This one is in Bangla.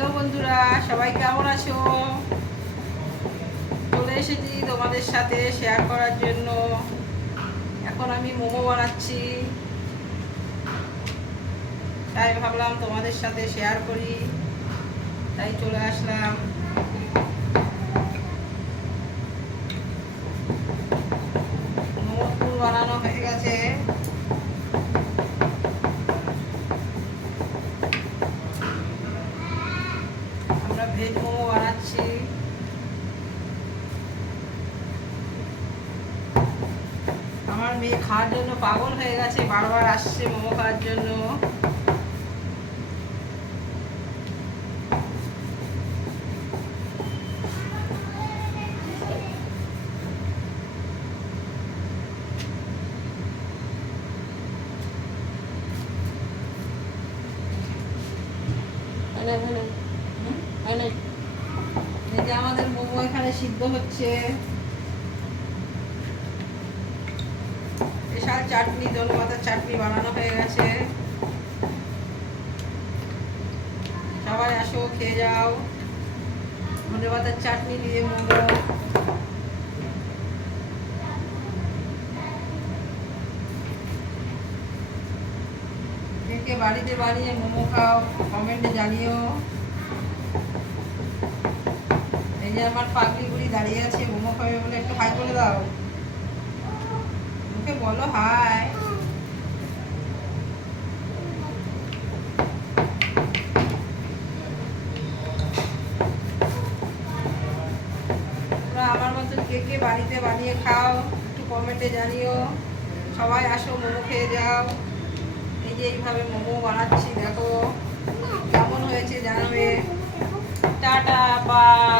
হ্যালো বন্ধুরা, সবাই কেমন আছো? চলে এসেছি তোমাদের সাথে শেয়ার করার জন্য। এখন আমি মোমো বানাচ্ছি, তাই ভাবলাম তোমাদের সাথে শেয়ার করি, তাই চলে আসলাম। মোমোর পুর বানানো হয়ে গেছে। আমরা ভেজ মোমো বানাচ্ছি। আমার মেয়ে খাওয়ার জন্য পাগল হয়ে গেছে, বারবার আসছে মোমো খাওয়ার জন্য। এই যে আমাদের মোমো এখানে সিদ্ধ হচ্ছে। বিশাল চাটনি, ধনেপাতার চাটনি বানানো হয়ে গেছে। সবাই আসো, খেয়ে যাও ধনেপাতার চাটনি দিয়ে মোমো। কে বাড়িতে বানিয়ে মোমো খাও, কমেন্টে জানিও। এই যে আমার পাগলি বুড়ি দাঁড়িয়ে আছে মোমো খাবে বলে, একটু হাই করে দাও, মুখে বলো হাই। তোমরা আমার মতন কে কে বাড়িতে বানিয়ে খাও, একটু কমেন্টে জানিও। সবাই আসো, মোমো খেয়ে যাও। এই যে এইভাবে মোমো বানাচ্ছি, দেখো কেমন হয়েছে জানাবে। Tata, by.